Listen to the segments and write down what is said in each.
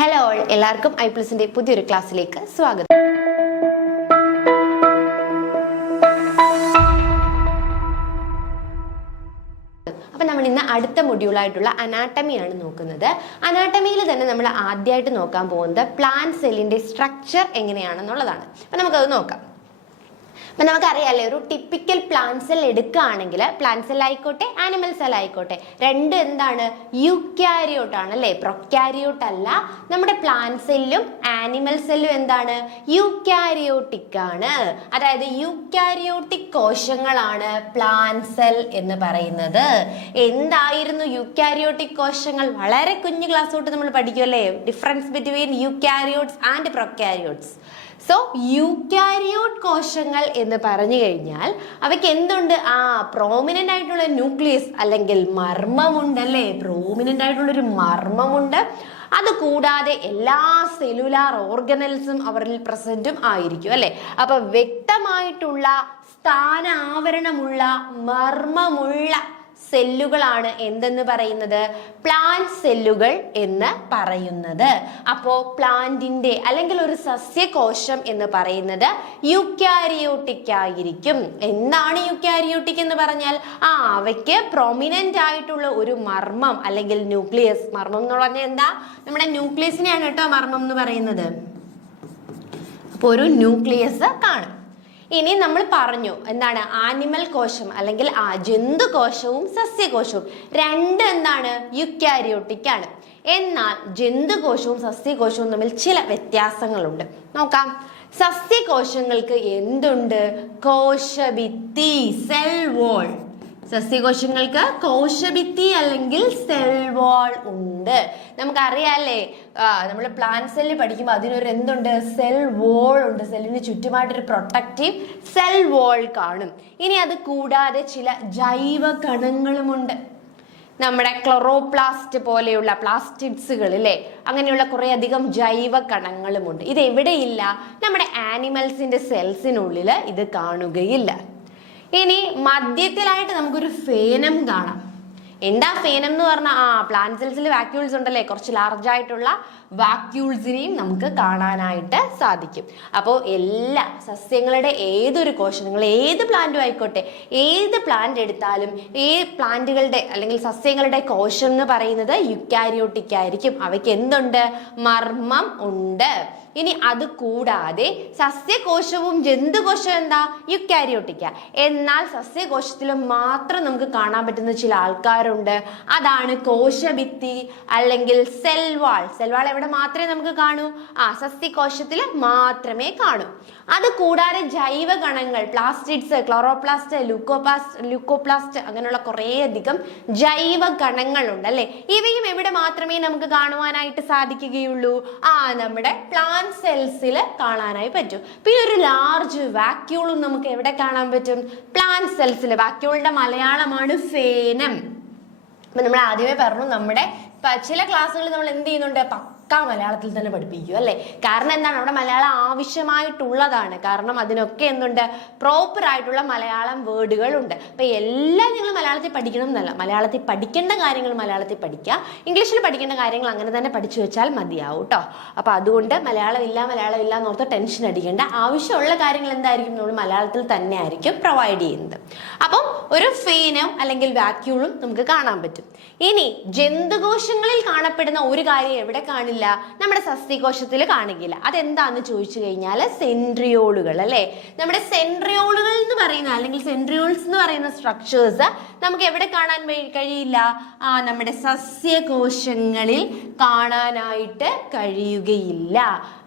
Hello all, എല്ലാവർക്കും ഐപ്ലസിന്റെ പുതിയൊരു ക്ലാസ്സിലേക്ക് സ്വാഗതം. അപ്പം നമ്മൾ ഇന്ന് അടുത്ത മൊഡ്യൂളായിട്ടുള്ള അനാട്ടമിയാണ് നോക്കുന്നത്. അനാട്ടമിയിൽ തന്നെ നമ്മൾ ആദ്യമായിട്ട് നോക്കാൻ പോകുന്നത് പ്ലാന്റ് സെല്ലിന്റെ സ്ട്രക്ചർ എങ്ങനെയാണെന്നുള്ളതാണ്. അപ്പം നമുക്കത് നോക്കാം. അപ്പം നമുക്കറിയാമല്ലേ, ഒരു ടിപ്പിക്കൽ പ്ലാന്റ് സെൽ എടുക്കുകയാണെങ്കിൽ പ്ലാന്റ് സെൽ ആയിക്കോട്ടെ ആനിമൽ സെൽ ആയിക്കോട്ടെ രണ്ടും എന്താണ്, യൂക്യാരിയോട്ട് ആണ് അല്ലേ, പ്രൊക്യാരിയോട്ട് അല്ല. നമ്മുടെ പ്ലാന്റ് സെല്ലും ആനിമൽ സെല്ലും എന്താണ്, യൂക്യാരിയോട്ടിക് ആണ്. അതായത് യൂക്യാരിയോട്ടിക് കോശങ്ങളാണ് പ്ലാന്റ് സെൽ എന്ന് പറയുന്നത്. എന്തായിരുന്നു യൂക്യാരിയോട്ടിക് കോശങ്ങൾ? വളരെ കുഞ്ഞു ക്ലാസ് തൊട്ട് നമ്മൾ പഠിക്കും അല്ലേ, difference between eukaryotes and prokaryotes. So eukaryote കോശങ്ങൾ എന്ന് പറഞ്ഞു കഴിഞ്ഞാൽ അവയ്ക്ക് എന്തുണ്ട്, പ്രോമിനന്റ് ആയിട്ടുള്ള ന്യൂക്ലിയസ് അല്ലെങ്കിൽ മർമ്മമുണ്ട് അല്ലേ, പ്രോമിനന്റ് ആയിട്ടുള്ളൊരു മർമ്മമുണ്ട്. അത് കൂടാതെ എല്ലാ സെല്ലുലാർ ഓർഗനൽസും അവരിൽ പ്രസന്റും ആയിരിക്കും അല്ലെ. അപ്പൊ വ്യക്തമായിട്ടുള്ള സ്ഥാനാവരണമുള്ള മർമ്മമുള്ള സെല്ലുകളാണ് എന്തെന്ന് പറയുന്നത്, പ്ലാന്റ് സെല്ലുകൾ എന്ന് പറയുന്നത്. അപ്പോ പ്ലാന്റിന്റെ അല്ലെങ്കിൽ ഒരു സസ്യകോശം എന്ന് പറയുന്നത് യൂക്യാരിയോട്ടിക് ആയിരിക്കും. എന്താണ് യൂക്യാരിയോട്ടിക് എന്ന് പറഞ്ഞാൽ, അവയ്ക്ക് പ്രൊമിനന്റ് ആയിട്ടുള്ള ഒരു മർമ്മം അല്ലെങ്കിൽ ന്യൂക്ലിയസ്. മർമ്മം എന്ന് പറഞ്ഞാൽ എന്താ, നമ്മുടെ ന്യൂക്ലിയസിനെയാണ് കേട്ടോ മർമ്മം എന്ന് പറയുന്നത്. അപ്പൊ ഒരു ന്യൂക്ലിയസ് കാണും. ഇനി നമ്മൾ പറഞ്ഞു എന്താണ്, ആനിമൽ കോശം അല്ലെങ്കിൽ ജന്തുകോശവും സസ്യകോശവും രണ്ട് എന്താണ്, യൂക്യാരിയോട്ടിക് ആണ്. എന്നാൽ ജന്തുകോശവും സസ്യകോശവും തമ്മിൽ ചില വ്യത്യാസങ്ങളുണ്ട്. നോക്കാം. സസ്യകോശങ്ങൾക്ക് എന്തുണ്ട്, കോശഭിത്തി, സെൽ വോൾ. സസ്യകോശങ്ങൾക്ക് കോശഭിത്തി അല്ലെങ്കിൽ സെൽ വാൾ ഉണ്ട്. നമുക്കറിയാല്ലേ, നമ്മൾ പ്ലാന്റ് സെല്ല് പഠിക്കുമ്പോൾ അതിനൊരു എന്തുണ്ട്, സെൽ വോൾ ഉണ്ട്. സെല്ലിന് ചുറ്റുമായിട്ടൊരു പ്രൊട്ടക്റ്റീവ് സെൽ വോൾ കാണും. ഇനി അത് കൂടാതെ ചില ജൈവ കണങ്ങളുമുണ്ട്. നമ്മുടെ ക്ലോറോപ്ലാസ്റ്റ് പോലെയുള്ള പ്ലാസ്റ്റിഡ്സുകൾ അല്ലേ, അങ്ങനെയുള്ള കുറേ അധികം ജൈവ കണങ്ങളുമുണ്ട്. ഇത് എവിടെയില്ല, നമ്മുടെ ആനിമൽസിന്റെ സെൽസിനുള്ളിൽ ഇത് കാണുകയില്ല. ഇനി മധ്യത്തിലായിട്ട് നമുക്കൊരു ഫേനം കാണാം. എന്താ ഫേനം എന്ന് പറഞ്ഞാൽ, പ്ലാന്റ് സെൽസിൽ വാക്യൂൾസ് ഉണ്ടല്ലേ, കുറച്ച് ലാർജ് ആയിട്ടുള്ള വാക്യൂൾസിനെയും നമുക്ക് കാണാനായിട്ട് സാധിക്കും. അപ്പോൾ എല്ലാ സസ്യങ്ങളുടെ ഏതൊരു കോശം, നിങ്ങൾ ഏത് പ്ലാന്റും ആയിക്കോട്ടെ, ഏത് പ്ലാന്റ് എടുത്താലും ഈ പ്ലാന്റുകളുടെ അല്ലെങ്കിൽ സസ്യങ്ങളുടെ കോശം എന്ന് പറയുന്നത് യുക്കാരിയോട്ടിക് ആയിരിക്കും. അവയ്ക്ക് എന്തുണ്ട്, മർമ്മം ഉണ്ട്. ഇനി അത് കൂടാതെ സസ്യകോശവും ജന്തുകോശവും എന്താ, യുക്കാരിയോട്ടിക്ക. എന്നാൽ സസ്യകോശത്തിൽ മാത്രം നമുക്ക് കാണാൻ പറ്റുന്ന ചില ആൾക്കാരുണ്ട്. അതാണ് കോശഭിത്തി അല്ലെങ്കിൽ സെൽവാൾ. സെൽവാൾ എവിടെ മാത്രമേ നമുക്ക് കാണൂ, സസ്യകോശത്തിൽ മാത്രമേ കാണൂ. അത് കൂടാതെ ജൈവ കണങ്ങൾ, പ്ലാസ്റ്റിഡ്സ്, ക്ലോറോപ്ലാസ്റ്റ്, ല്യൂക്കോപ്ലാസ്റ്റ് അങ്ങനെയുള്ള കുറേ അധികം ജൈവ കണങ്ങളുണ്ട് അല്ലെ. ഇവയും എവിടെ മാത്രമേ നമുക്ക് കാണുവാനായിട്ട് സാധിക്കുകയുള്ളൂ, നമ്മുടെ പ്ലാന്റ് സെൽസിൽ കാണാനായി പറ്റും. പിന്നെ ഒരു ലാർജ് വാക്യൂളും നമുക്ക് എവിടെ കാണാൻ പറ്റും, പ്ലാന്റ് സെൽസിൽ. വാക്യൂളിന്റെ മലയാളമാണ് ഫേനം. അപ്പൊ നമ്മൾ ആദ്യമേ പറഞ്ഞു, നമ്മുടെ ചില ക്ലാസ്സുകളിൽ നമ്മൾ എന്ത് ചെയ്യുന്നുണ്ട്, മലയാളത്തിൽ തന്നെ പഠിപ്പിക്കും അല്ലെ. കാരണം എന്താണ്, അവിടെ മലയാളം ആവശ്യമായിട്ടുള്ളതാണ്. കാരണം അതിനൊക്കെ എന്തുണ്ട്, പ്രോപ്പർ ആയിട്ടുള്ള മലയാളം വേർഡുകൾ ഉണ്ട്. അപ്പൊ എല്ലാം നിങ്ങൾ മലയാളത്തിൽ പഠിക്കണം എന്നല്ല, മലയാളത്തിൽ പഠിക്കേണ്ട കാര്യങ്ങൾ മലയാളത്തിൽ പഠിക്കുക, ഇംഗ്ലീഷിൽ പഠിക്കേണ്ട കാര്യങ്ങൾ അങ്ങനെ തന്നെ പഠിച്ചു വെച്ചാൽ മതിയാവും കേട്ടോ. അപ്പൊ അതുകൊണ്ട് മലയാളം ഇല്ല എന്നോർത്ത് ടെൻഷൻ അടിക്കേണ്ട. ആവശ്യമുള്ള കാര്യങ്ങൾ എന്തായിരിക്കും, നമ്മൾ മലയാളത്തിൽ തന്നെ ആയിരിക്കും പ്രൊവൈഡ് ചെയ്യുന്നത്. അപ്പം ഒരു ഫേനം അല്ലെങ്കിൽ വാക്യൂളും നമുക്ക് കാണാൻ പറ്റും. ഇനി ജന്തുകോശങ്ങളിൽ കാണപ്പെടുന്ന ഒരു കാര്യം എവിടെ കാണില്ല, നമ്മുടെ സസ്യകോശത്തിൽ കാണിക്കില്ല. അതെന്താന്ന് ചോദിച്ചു കഴിഞ്ഞാൽ സെൻട്രിയോളുകൾ അല്ലെ. നമ്മുടെ സെൻട്രിയോളുകൾ എന്ന് പറയുന്ന അല്ലെങ്കിൽ സെൻട്രിയോൾസ് എന്ന് പറയുന്ന സ്ട്രക്ചേഴ്സ് നമുക്ക് എവിടെ കാണാൻ കഴിയില്ല, നമ്മുടെ സസ്യകോശങ്ങളിൽ കാണാനായിട്ട് കഴിയുകയില്ല.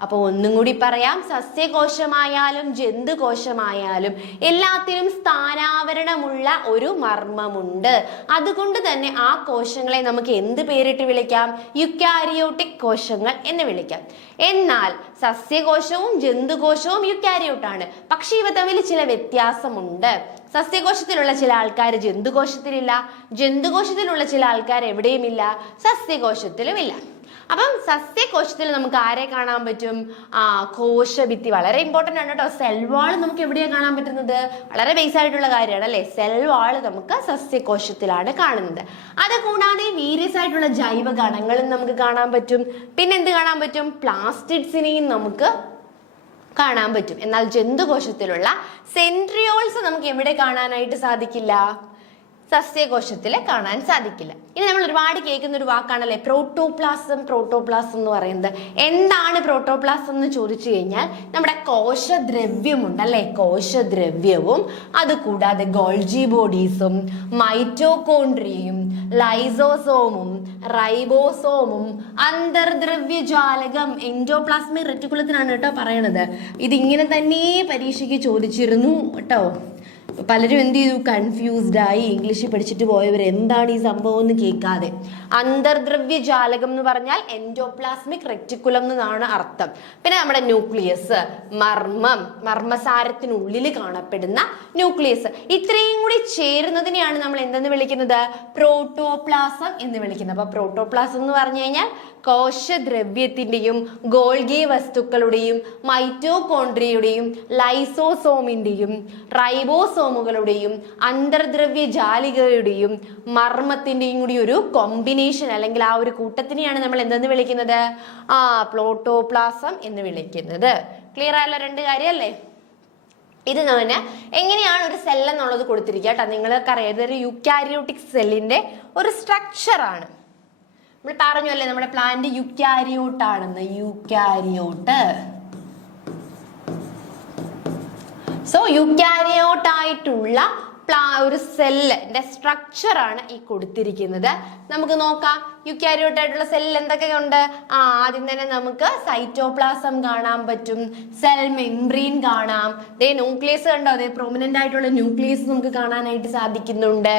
അപ്പൊ ഒന്നും കൂടി പറയാം, സസ്യകോശമായാലും ജന്തുകോശമായാലും എല്ലാത്തിനും സ്ഥാനാവരണമുള്ള ഒരു മർമ്മമുണ്ട്. അതുകൊണ്ട് തന്നെ ആ കോശങ്ങളെ നമുക്ക് എന്ത് പേരിട്ട് വിളിക്കാം, യുക്കാരിയോട്ടിക് കോശങ്ങൾ എന്ന് വിളിക്കാം. എന്നാൽ സസ്യകോശവും ജന്തുകോശവും യുക്കാരിയോട്ടാണ്. പക്ഷെ ഇവ തമ്മിൽ ചില വ്യത്യാസമുണ്ട്. സസ്യകോശത്തിലുള്ള ചില ആൾക്കാർ ജന്തുകോശത്തിലില്ല, ജന്തുകോശത്തിലുള്ള ചില ആൾക്കാർ എവിടെയുമില്ല, സസ്യകോശത്തിലുമില്ല. അപ്പം സസ്യകോശത്തിൽ നമുക്ക് ആരെ കാണാൻ പറ്റും? കോശഭിത്തി വളരെ ഇമ്പോർട്ടന്റ് ആണ് കേട്ടോ. സെൽ വാൾ നമുക്ക് എവിടെയാണ് കാണാൻ പറ്റുന്നത്? വളരെ ബേസ് ആയിട്ടുള്ള കാര്യമാണ് അല്ലെ. സെൽ വാൾ നമുക്ക് സസ്യകോശത്തിലാണ് കാണുന്നത്. അത് കൂടാതെ വേരിയസ് ആയിട്ടുള്ള ജൈവ കണങ്ങളും നമുക്ക് കാണാൻ പറ്റും. പിന്നെ എന്ത് കാണാൻ പറ്റും? പ്ലാസ്റ്റിഡ്സിനെയും നമുക്ക് കാണാൻ പറ്റും. എന്നാൽ ജന്തുകോശത്തിലുള്ള സെൻട്രിയോൾസ് നമുക്ക് എവിടെ കാണാനായിട്ട് സാധിക്കില്ല? സസ്യകോശത്തിൽ കാണാൻ സാധിക്കില്ല. ഇനി നമ്മൾ ഒരുപാട് കേൾക്കുന്ന ഒരു വാക്കാണല്ലേ പ്രോട്ടോപ്ലാസം. പ്രോട്ടോപ്ലാസം എന്ന് പറയുന്നത് എന്താണ്? പ്രോട്ടോപ്ലാസം എന്ന് ചോദിച്ചു കഴിഞ്ഞാൽ നമ്മുടെ കോശദ്രവ്യമുണ്ട് അല്ലെ, കോശദ്രവ്യവും അതുകൂടാതെ ഗോൾജി ബോഡീസും മൈറ്റോകോൺട്രിയയും ലൈസോസോമും റൈബോസോമും അന്തർദ്രവ്യജാലകം എൻഡോപ്ലാസ്മിക് റെറ്റിക്കുലത്തിനാണ് കേട്ടോ പറയണത്. ഇതിങ്ങനെ തന്നെ പരീക്ഷയ്ക്ക് ചോദിച്ചിരുന്നു കേട്ടോ. പലരും എന്ത് ചെയ്തു? കൺഫ്യൂസ്ഡ് ആയി. ഇംഗ്ലീഷിൽ പഠിച്ചിട്ട് പോയവർ എന്താണ് ഈ സംഭവം എന്ന് കേൾക്കാതെ. അന്തർദ്രവ്യ ജാലകം എന്ന് പറഞ്ഞാൽ എൻഡോപ്ലാസ്മിക് റെറ്റിക്കുലം എന്നാണ് അർത്ഥം. പിന്നെ നമ്മുടെ ന്യൂക്ലിയസ്, മർമ്മസാരത്തിനുള്ളിൽ കാണപ്പെടുന്ന ന്യൂക്ലിയസ്, ഇത്രയും കൂടി ചേരുന്നതിനെയാണ് നമ്മൾ എന്തെന്ന് വിളിക്കുന്നത്? പ്രോട്ടോപ്ലാസം എന്ന് വിളിക്കുന്നത്. അപ്പൊ പ്രോട്ടോപ്ലാസം എന്ന് പറഞ്ഞു കഴിഞ്ഞാൽ കോശദ്രവ്യത്തിന്റെയും ഗോൾഗി വസ്തുക്കളുടെയും മൈറ്റോകോൺട്രിയയുടെയും ലൈസോസോമിന്റെയും റൈബോസോമുകളുടെയും അന്തർദ്രവ്യ ജാലികയുടെയും മർമ്മത്തിന്റെയും കൂടി ഒരു കോമ്പിനേഷൻ അല്ലെങ്കിൽ ആ ഒരു കൂട്ടത്തിനെയാണ് നമ്മൾ എന്തെന്ന് വിളിക്കുന്നത്? പ്രോട്ടോപ്ലാസം എന്ന് വിളിക്കുന്നത്. ക്ലിയർ ആയല്ലോ രണ്ട് കാര്യമല്ലേ? ഇത് ഞാൻ എങ്ങനെയാണ് ഒരു സെൽ എന്നുള്ളത് കൊടുത്തിരിക്കുക കേട്ടോ. നിങ്ങൾക്കറിയാം ഇതൊരു യൂക്കാരിയോട്ടിക് സെല്ലിന്റെ ഒരു സ്ട്രക്ചർ ആണ്. നമ്മൾ പറഞ്ഞു അല്ലേ നമ്മുടെ പ്ലാന്റ് യുക്കാരിയോട്ട് ആണെന്ന്. യുക്കാരിയോട്ട്. സോ യുക്കാരിയോട്ട് ആയിട്ടുള്ള ഒരു സെല്ലിന്റെ സ്ട്രക്ചർ ആണ് ഈ കൊടുത്തിരിക്കുന്നത്. നമുക്ക് നോക്കാം യുക്കാരിയോട്ട് ആയിട്ടുള്ള സെല്ലിൽ എന്തൊക്കെയുണ്ട്. ആദ്യം തന്നെ നമുക്ക് സൈറ്റോപ്ലാസം കാണാൻ പറ്റും, സെൽ മെംബ്രെയിൻ കാണാം, ന്യൂക്ലിയസ് കണ്ടോ, അതേ പ്രൊമിനന്റ് ആയിട്ടുള്ള ന്യൂക്ലിയസ് നമുക്ക് കാണാനായിട്ട് സാധിക്കുന്നുണ്ട്.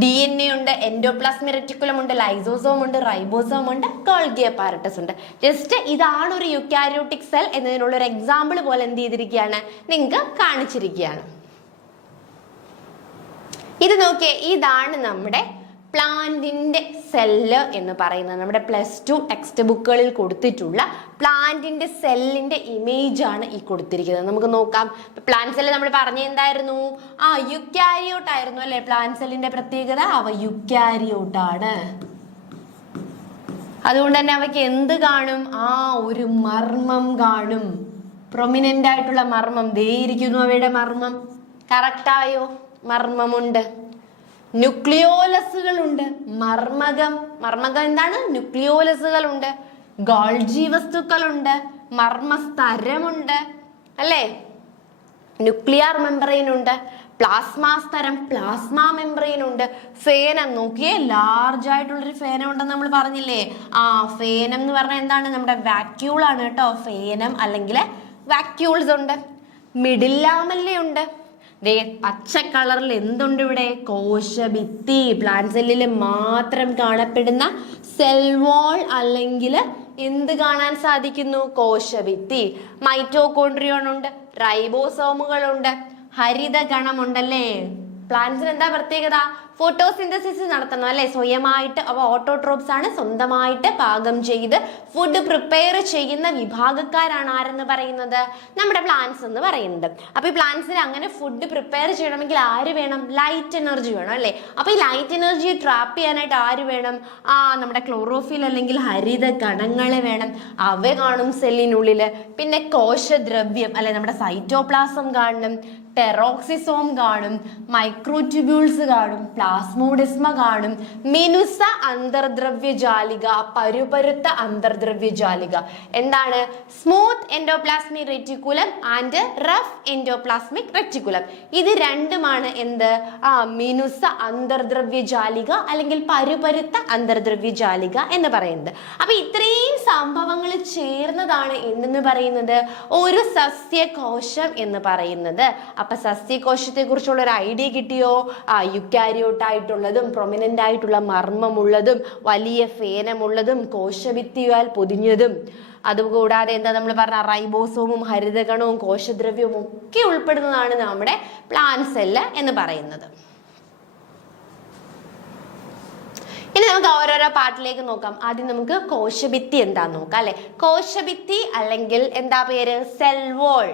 DNA ഉണ്ട്, എൻഡോപ്ലാസ്മിക് റെറ്റിക്കുലം ഉണ്ട്, ലൈസോസോം ഉണ്ട്, റൈബോസോം ഉണ്ട്, ഗോൾഗി അപ്പാരറ്റസ് ഉണ്ട്. ജസ്റ്റ് ഇതാണ് ഒരു യുക്കാരിയോട്ടിക് സെൽ എന്നതിനുള്ള ഒരു എക്സാമ്പിൾ പോലെ എന്ത് ചെയ്തിരിക്കുകയാണ്, നിങ്ങൾക്ക് കാണിച്ചിരിക്കുകയാണ്. ഇത് നോക്കിയേ, ഇതാണ് നമ്മുടെ പ്ലാന്റിന്റെ സെല്ല് എന്ന് പറയുന്നത്. നമ്മുടെ +2 ടെക്സ്റ്റ് ബുക്കുകളിൽ കൊടുത്തിട്ടുള്ള പ്ലാന്റിന്റെ സെല്ലിന്റെ ഇമേജ് ആണ് ഈ കൊടുത്തിരിക്കുന്നത്. നമുക്ക് നോക്കാം. പ്ലാന്റ് സെല്ല് നമ്മൾ പറഞ്ഞ എന്തായിരുന്നു? യുക്കാരിയോട്ട് ആയിരുന്നു അല്ലെ. പ്ലാന്റ് സെല്ലിന്റെ പ്രത്യേകത അവ യുക്കാരിയോട്ട് ആണ്. അതുകൊണ്ട് തന്നെ അവയ്ക്ക് എന്ത് കാണും? ഒരു മർമ്മം കാണും. പ്രൊമിനന്റ് ആയിട്ടുള്ള മർമ്മം. ദേ ഇരിക്കുന്നു അവയുടെ മർമ്മം. കറക്റ്റായോ? മർമ്മമുണ്ട്. ന്യൂക്ലിയോലസുകളുണ്ട്. മർമ്മകം എന്താണ്? ന്യൂക്ലിയോലസുകളുണ്ട്. ഗോൾജി വസ്തുക്കളുണ്ട്. മർമ്മസ്തരമുണ്ട് അല്ലേ. ന്യൂക്ലിയർ മെംബ്രെയിൻ ഉണ്ട്. പ്ലാസ്മാ സ്തരം, പ്ലാസ്മാ മെംബ്രെയിൻ ഉണ്ട്. ഫേനം നോക്കിയേ, ലാർജ് ആയിട്ടുള്ളൊരു ഫേനം ഉണ്ടെന്ന് നമ്മൾ പറഞ്ഞില്ലേ. ഫേനം എന്ന് പറഞ്ഞാൽ എന്താണ്? നമ്മുടെ വാക്യൂൾ ആണ് കേട്ടോ. ഫേനം അല്ലെങ്കിൽ വാക്യൂൾസ് ഉണ്ട്. മിഡിൽ ലാമെല്ലയുണ്ട്. പച്ച കളറിൽ എന്തുണ്ട് ഇവിടെ? കോശഭിത്തി. പ്ലാന്റ് സെല്ലിൽ മാത്രം കാണപ്പെടുന്ന സെൽ വാൾ അല്ലെങ്കിൽ എന്ത് കാണാൻ സാധിക്കുന്നു? കോശഭിത്തി. മൈറ്റോകോൺട്രിയോണുണ്ട്, റൈബോസോമുകളുണ്ട്, ഹരിതഗണമുണ്ടല്ലേ. പ്ലാന്റ്സിന് എന്താ പ്രത്യേകത? ഫോട്ടോസിന്തസിസ് നടത്തണം അല്ലെ. സ്വയമായിട്ട് അവ ഓട്ടോട്രോപ്സ് ആണ്. സ്വന്തമായിട്ട് പാകം ചെയ്ത് ഫുഡ് പ്രിപ്പയർ ചെയ്യുന്ന വിഭാഗക്കാരാണ് ആരെന്ന് പറയുന്നത്? നമ്മുടെ പ്ലാന്റ്സ് എന്ന് പറയുന്നത്. അപ്പൊ ഈ പ്ലാന്റ്സിന് അങ്ങനെ ഫുഡ് പ്രിപ്പയർ ചെയ്യണമെങ്കിൽ ആര് വേണം? ലൈറ്റ് എനർജി വേണം അല്ലെ. അപ്പൊ ഈ ലൈറ്റ് എനർജിയെ ട്രാപ്പ് ചെയ്യാനായിട്ട് ആര് വേണം? നമ്മുടെ ക്ലോറോഫിൽ അല്ലെങ്കിൽ ഹരിത കണങ്ങളെ വേണം. അവ കാണും സെല്ലിനുള്ളില്. പിന്നെ കോശദ്രവ്യം അല്ലെ, നമ്മുടെ സൈറ്റോപ്ലാസം കാണണം, ടെറോക്സിസോം കാണും, മൈക്രോട്യൂബ്യൂൾസ് കാണും, പ്ലാസ്മോഡിസ്മ കാണും, മിനുസ അന്തർദ്രവ്യ ജാലിക, പരുപരുത്ത അന്തർദ്രവ്യ ജാലിക. എന്താണ്? Smooth endoplasmic reticulum and rough endoplasmic reticulum. ഇത് രണ്ടുമാണ് എന്ത്? മിനുസ അന്തർദ്രവ്യ ജാലിക അല്ലെങ്കിൽ പരുപരുത്ത അന്തർദ്രവ്യ ജാലിക എന്ന് പറയുന്നത്. അപ്പൊ ഇത്രയും സംഭവങ്ങൾ ചേർന്നതാണ് എന്തെന്ന് പറയുന്നത്? ഒരു സസ്യകോശം എന്ന് പറയുന്നത്. അപ്പൊ സസ്യകോശത്തെ കുറിച്ചുള്ള ഒരു ഐഡിയ കിട്ടിയോ? യുക്കാരിയോട്ട് ആയിട്ടുള്ളതും പ്രൊമിനന്റ് ആയിട്ടുള്ള മർമ്മമുള്ളതും വലിയ ഫേനമുള്ളതും കോശഭിത്തിയാൽ പൊതിഞ്ഞതും, അതുകൂടാതെ എന്താ നമ്മൾ പറഞ്ഞ റൈബോസോമും ഹരിതകണവും കോശദ്രവ്യവും ഒക്കെ ഉൾപ്പെടുന്നതാണ് നമ്മുടെ പ്ലാന്റ് സെല്ല് എന്ന് പറയുന്നത്. ഇനി നമുക്ക് ഓരോരോ പാർട്ടിലേക്ക് നോക്കാം. ആദ്യം നമുക്ക് കോശഭിത്തി എന്താന്ന് നോക്കാം അല്ലെ. കോശഭിത്തി അല്ലെങ്കിൽ എന്താ പേര്? Cell wall.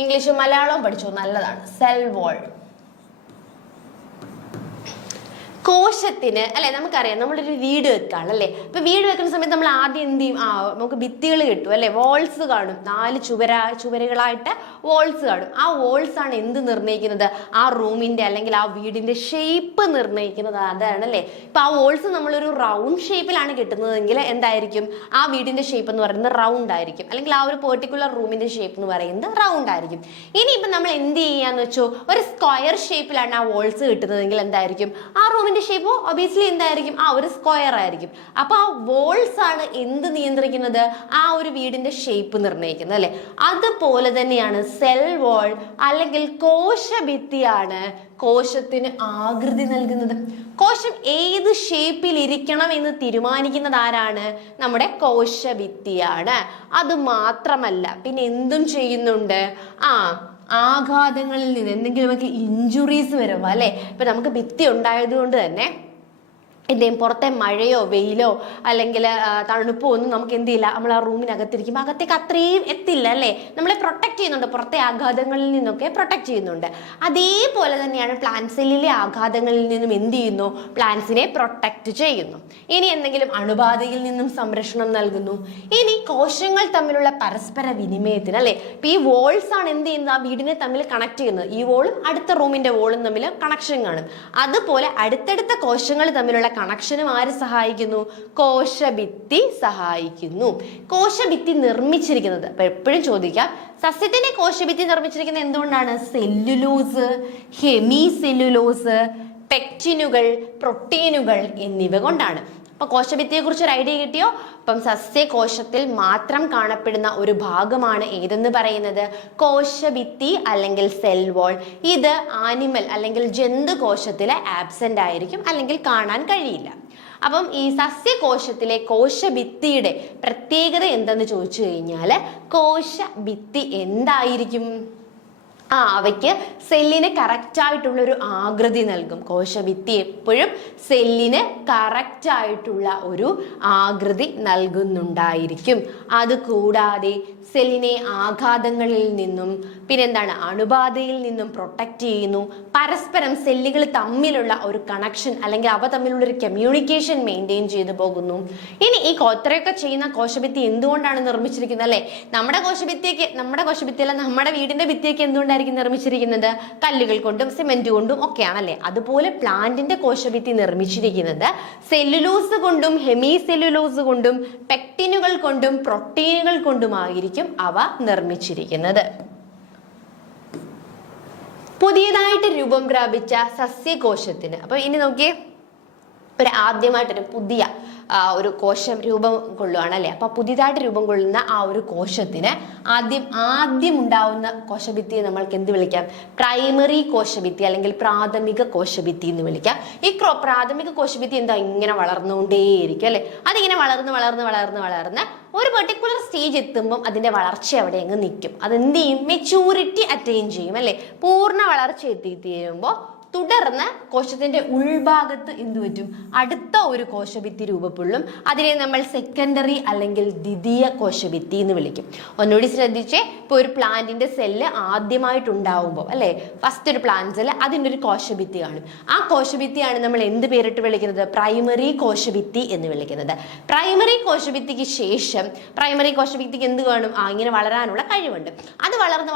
ഇംഗ്ലീഷും മലയാളവും പഠിച്ചോ, നല്ലതാണ്. Cell wall. കോശത്തിന് അല്ലെ, നമുക്കറിയാം നമ്മളൊരു വീട് വെക്കാണ് അല്ലെ. അപ്പൊ വീട് വെക്കുന്ന സമയത്ത് നമ്മൾ ആദ്യം എന്ത് ചെയ്യും? നമുക്ക് ഭിത്തികൾ കിട്ടും അല്ലെ, വോൾസ് കാണും. 4 ചുവരുകളായിട്ട് വോൾസ് കാണും. ആ വോൾസ് ആണ് എന്ത് നിർണ്ണയിക്കുന്നത്? ആ റൂമിന്റെ അല്ലെങ്കിൽ ആ വീടിന്റെ ഷേപ്പ് നിർണ്ണയിക്കുന്നത് അതാണ് അല്ലെ. ഇപ്പൊ ആ വോൾസ് നമ്മളൊരു റൗണ്ട് ഷേപ്പിലാണ് കിട്ടുന്നതെങ്കിൽ എന്തായിരിക്കും? ആ വീടിന്റെ ഷേപ്പ് എന്ന് പറയുന്നത് റൗണ്ട് ആയിരിക്കും, അല്ലെങ്കിൽ ആ ഒരു പെർട്ടിക്കുലർ റൂമിന്റെ ഷേപ്പ് എന്ന് പറയുന്നത് റൗണ്ട് ആയിരിക്കും. ഇനിയിപ്പം നമ്മൾ എന്ത് ചെയ്യാന്ന് വെച്ചോ, ഒരു സ്ക്വയർ ഷേപ്പിലാണ് ആ വോൾസ് കിട്ടുന്നതെങ്കിൽ എന്തായിരിക്കും? ആ റൂമിന്റെ ഷേപ്പ് ഒബിയസ്ലി എന്തായിരിക്കും? ആ ഒരു സ്ക്വയർ ആയിരിക്കും. അപ്പൊ ആ വോൾസ് ആണ് എന്ത് നിയന്ത്രിക്കുന്നത്? ആ ഒരു വീടിന്റെ ഷേപ്പ് നിർണ്ണയിക്കുന്നത് അല്ലെ. അതുപോലെ തന്നെയാണ് സെൽ വോൾ അല്ലെങ്കിൽ കോശഭിത്തിയാണ് കോശത്തിന് ആകൃതി നൽകുന്നത്. കോശം ഏത് ഷേപ്പിൽ ഇരിക്കണം എന്ന് തീരുമാനിക്കുന്നത് ആരാണ്? നമ്മുടെ കോശഭിത്തിയാണ്. അത് മാത്രമല്ല പിന്നെ എന്തും ചെയ്യുന്നുണ്ട്? ആഘാതങ്ങളിൽ നിന്ന് എന്തെങ്കിലുമൊക്കെ ഇഞ്ചുറീസ് വരും അല്ലെ. ഇപ്പൊ നമുക്ക് ഭിത്തി ഉണ്ടായത് കൊണ്ട് തന്നെ എന്തെയും പുറത്തെ മഴയോ വെയിലോ അല്ലെങ്കിൽ തണുപ്പോ ഒന്നും നമുക്ക് എന്ത് ചെയ്യില്ല, നമ്മൾ ആ റൂമിനകത്തിരിക്കുമ്പോൾ അകത്തേക്ക് അത്രയും എത്തില്ല അല്ലേ. നമ്മളെ പ്രൊട്ടക്ട് ചെയ്യുന്നുണ്ട്, പുറത്തെ ആഘാതങ്ങളിൽ നിന്നൊക്കെ പ്രൊട്ടക്ട് ചെയ്യുന്നുണ്ട്. അതേപോലെ തന്നെയാണ് പ്ലാന്റ് സെല്ലിലെ ആഘാതങ്ങളിൽ നിന്നും എന്ത് ചെയ്യുന്നു? പ്ലാന്റ്സിനെ പ്രൊട്ടക്ട് ചെയ്യുന്നു. ഇനി എന്തെങ്കിലും അണുബാധയിൽ നിന്നും സംരക്ഷണം നൽകുന്നു. ഇനി കോശങ്ങൾ തമ്മിലുള്ള പരസ്പര വിനിമയത്തിന് അല്ലെ. ഇപ്പൊ ഈ വോൾസ് ആണ് എന്ത് ചെയ്യുന്നത്? ആ വീടിനെ തമ്മിൽ കണക്ട് ചെയ്യുന്നത്. ഈ വോളും അടുത്ത റൂമിന്റെ വോളും തമ്മിൽ കണക്ഷൻ കാണും. അതുപോലെ അടുത്തടുത്ത കോശങ്ങൾ തമ്മിലുള്ള കണക്ഷനും ആര് സഹായിക്കുന്നു? കോശഭിത്തി സഹായിക്കുന്നു. കോശഭിത്തി നിർമ്മിച്ചിരിക്കുന്നത് അപ്പൊ എപ്പോഴും ചോദിക്കാം, സസ്യത്തിന്റെ കോശഭിത്തി നിർമ്മിച്ചിരിക്കുന്നത് എന്തുകൊണ്ടാണ്? സെല്ലുലോസ്, ഹെമി സെല്ലുലോസ്, പെക്റ്റിനുകൾ, പ്രോട്ടീനുകൾ എന്നിവ കൊണ്ടാണ്. അപ്പൊ കോശഭിത്തിയെ കുറിച്ച് ഒരു ഐഡിയ കിട്ടിയോ? അപ്പം സസ്യകോശത്തിൽ മാത്രം കാണപ്പെടുന്ന ഒരു ഭാഗമാണ് ഏതെന്ന് പറയുന്നത്? കോശഭിത്തി അല്ലെങ്കിൽ സെൽ വോൾ. ഇത് ആനിമൽ അല്ലെങ്കിൽ ജന്തുകോശത്തിലെ ആബ്സെന്റ് ആയിരിക്കും, അല്ലെങ്കിൽ കാണാൻ കഴിയില്ല. അപ്പം ഈ സസ്യകോശത്തിലെ കോശഭിത്തിയുടെ പ്രത്യേകത എന്തെന്ന് ചോദിച്ചു കഴിഞ്ഞാൽ, കോശഭിത്തി എന്തായിരിക്കും? അവയ്ക്ക് സെല്ലിന് കറക്റ്റ് ആയിട്ടുള്ള ഒരു ആകൃതി നൽകും. കോശഭിത്തി എപ്പോഴും സെല്ലിന് കറക്റ്റ് ആയിട്ടുള്ള ഒരു ആകൃതി നൽകുന്നുണ്ടായിരിക്കും. അതുകൂടാതെ സെല്ലിനെ ആഘാതങ്ങളിൽ നിന്നും പിന്നെന്താണ് അണുബാധയിൽ നിന്നും പ്രൊട്ടക്റ്റ് ചെയ്യുന്നു. പരസ്പരം സെല്ലുകൾ തമ്മിലുള്ള ഒരു കണക്ഷൻ അല്ലെങ്കിൽ അവ തമ്മിലുള്ള ഒരു കമ്മ്യൂണിക്കേഷൻ മെയിൻറ്റെയിൻ ചെയ്തു പോകുന്നു. ഇനി ഈ ഇത്രയൊക്കെ ചെയ്യുന്ന കോശഭിത്തി എന്തുകൊണ്ടാണ് നിർമ്മിച്ചിരിക്കുന്നത് അല്ലെ? നമ്മുടെ കോശഭിത്തിയല്ല, നമ്മുടെ വീടിന്റെ ഭിത്തിയൊക്കെ എന്തുകൊണ്ടായിരിക്കും നിർമ്മിച്ചിരിക്കുന്നത്? കല്ലുകൾ കൊണ്ടും സിമെന്റ് കൊണ്ടും ഒക്കെയാണല്ലേ. അതുപോലെ പ്ലാന്റിന്റെ കോശഭിത്തി നിർമ്മിച്ചിരിക്കുന്നത് സെല്ലുലോസ് കൊണ്ടും ഹെമി സെല്ലുലോസ് കൊണ്ടും പെക്റ്റിനുകൾ കൊണ്ടും പ്രോട്ടീനുകൾ കൊണ്ടുമായിരിക്കും അവ നിർമ്മിച്ചിരിക്കുന്നത്. പുതിയതായിട്ട് രൂപം പ്രാപിച്ച സസ്യകോശത്തിന് അപ്പൊ ഇനി നോക്കിയേ, ആദ്യമായിട്ടൊരു പുതിയ ഒരു കോശം രൂപം കൊള്ളുകയാണ് അല്ലെ. അപ്പൊ പുതിയതായിട്ട് രൂപം കൊള്ളുന്ന ആ ഒരു കോശത്തിന് ആദ്യം ഉണ്ടാവുന്ന കോശഭിത്തിയെ നമ്മൾക്ക് എന്ത് വിളിക്കാം? പ്രൈമറി കോശഭിത്തി അല്ലെങ്കിൽ പ്രാഥമിക കോശഭിത്തി എന്ന് വിളിക്കാം. ഈ പ്രാഥമിക കോശഭിത്തി എന്താ ഇങ്ങനെ വളർന്നുകൊണ്ടേയിരിക്കും അല്ലെ. അതിങ്ങനെ വളർന്ന് ഒരു പെർട്ടിക്കുലർ സ്റ്റേജ് എത്തുമ്പോൾ അതിന്റെ വളർച്ച അവിടെ അങ്ങ് നിൽക്കും. അതെന്ത് ചെയ്യും? മെച്യൂരിറ്റി അറ്റൈൻ ചെയ്യും അല്ലെ. പൂർണ്ണ വളർച്ച എത്തിത്തീരുമ്പോൾ തുടർന്ന് കോശത്തിന്റെ ഉൾഭാഗത്ത് എന്ത് പറ്റും? അടുത്ത ഒരു കോശഭിത്തി രൂപപ്പെടും. അതിനെ നമ്മൾ സെക്കൻഡറി അല്ലെങ്കിൽ ദ്വിതീയ കോശഭിത്തി എന്ന് വിളിക്കും. ഒന്നുകൂടി ശ്രദ്ധിച്ചേ, ഇപ്പൊ ഒരു പ്ലാന്റിന്റെ സെല്ല് ആദ്യമായിട്ടുണ്ടാവുമ്പോൾ അല്ലെ, ഫസ്റ്റ് ഒരു പ്ലാന്റ് സെല്ല്, അതിൻ്റെ ഒരു കോശഭിത്തി കാണും. ആ കോശഭിത്തിയാണ് നമ്മൾ എന്ത് പേരിട്ട് വിളിക്കുന്നത്? പ്രൈമറി കോശഭിത്തി എന്ന് വിളിക്കുന്നത്. പ്രൈമറി കോശഭിത്തിക്ക് ശേഷം പ്രൈമറി കോശഭിത്തിക്ക് എന്ത് കാണും? ഇങ്ങനെ വളരാനുള്ള കഴിവുണ്ട്. അത് വളർന്ന്